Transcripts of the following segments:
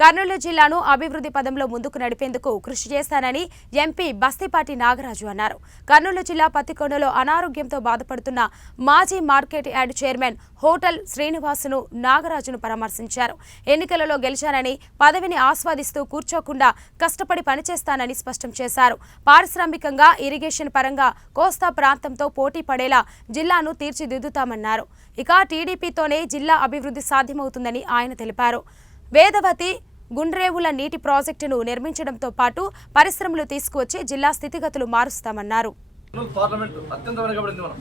కర్నూలు జిల్లాను అభివృద్ధి పదంలో ముందుకు నడిపేందుకు కృషి చేస్తానని ఎంపీ బస్తిపాటి నాగరాజు అన్నారు. కర్నూలు జిల్లా పత్తికొండలో అనారోగ్యంతో బాధపడుతున్న మాజీ మార్కెట్ యార్డ్ చైర్మన్ హోటల్ శ్రీనివాసును నాగరాజును పరామర్శించారు. ఎన్నికలలో గెలిచానని పదవిని ఆస్వాదిస్తూ కూర్చోకుండా కష్టపడి పనిచేస్తానని స్పష్టం చేశారు. పారిశ్రామికంగా ఇరిగేషన్ పరంగా కోస్తా ప్రాంతంతో పోటీ పడేలా జిల్లాను తీర్చిదిద్దుతామన్నారు. ఇక టీడీపీతోనే జిల్లా అభివృద్ధి సాధ్యమవుతుందని ఆయన తెలిపారు. వేదవతి గుండ్రేవుల నీటి ప్రాజెక్టును నిర్మించడంతో పాటు పరిశ్రమలు తీసుకువచ్చి జిల్లా స్థితిగతులు మారుస్తామన్నారు. పార్లమెంట్ అత్యంత వెనకబడింది. మనం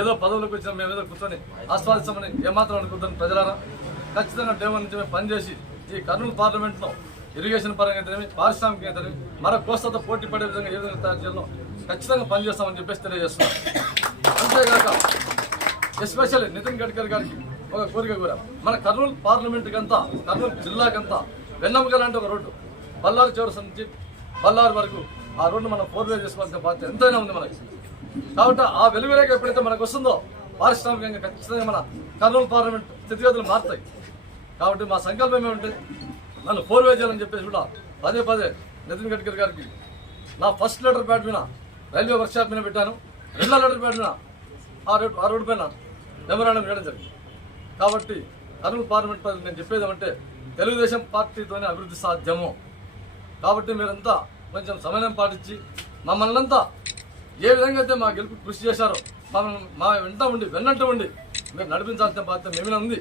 ఏదో పదవులకు వచ్చిన మేము ఏదో కూర్చొని ఆస్వాదిస్తామని ఏమాత్రం అనుకుంటాం. ప్రజలారా ఖచ్చితంగా డే వన్ నుంచి మేము పనిచేసి ఈ కర్నూలు పార్లమెంట్లో ఇరిగేషన్ పరంగా అయితేనేమి పారిశ్రామిక అయితేనేమి మరో కోస్తాతో పోటీ పడే విధంగా ఏ విధంగా తయారు చేయాలో ఖచ్చితంగా పనిచేస్తామని చెప్పేసి తెలియజేస్తున్నాం. అంతేగాక ఎస్పెషల్లీ నితిన్ గడ్కరీ గారికి ఒక కోరిక కూడా మన కర్నూలు పార్లమెంట్కి అంతా కర్నూలు జిల్లాకంతా వెన్నెముక లాంటి ఒక రోడ్డు బళ్ళారి చౌరస్ నుంచి బళ్ళారి వరకు ఆ రోడ్డు మనం 4 వే చేసుకోవాల్సిన బాధ్యత ఎంతైనా ఉంది మనకి. కాబట్టి ఆ వెలుగురేఖ ఎప్పుడైతే మనకు వస్తుందో పారిశ్రామికంగా ఖచ్చితంగా మన కర్నూలు పార్లమెంట్ స్థితిగతులు మారుతాయి. కాబట్టి మా సంకల్పం ఏమంటే నన్ను 4 వే చేయాలని చెప్పేసి కూడా పదే పదే నితిన్ గడ్కరీ గారికి నా ఫస్ట్ లెటర్ ప్యాడ్ మీద రైల్వే వర్క్షాప్ మీద పెట్టాను. 2వ లెటర్ ప్యాడ్ మీద ఆ రోడ్డు పైన మెమరాండం వేయడం జరిగింది. కాబట్టి కర్నూలు పార్లమెంట్ ప్రజలు నేను చెప్పేది ఏమంటే తెలుగుదేశం పార్టీతోనే అభివృద్ధి సాధ్యము. కాబట్టి మీరంతా కొంచెం సమయం పాటించి మమ్మల్ని అంతా ఏ విధంగా అయితే మా గెలుపు కృషి చేశారో మా వెంట ఉండి వెన్నంట ఉండి మీరు నడిపించాల్సిన బాధ్యత మేమే ఉంది.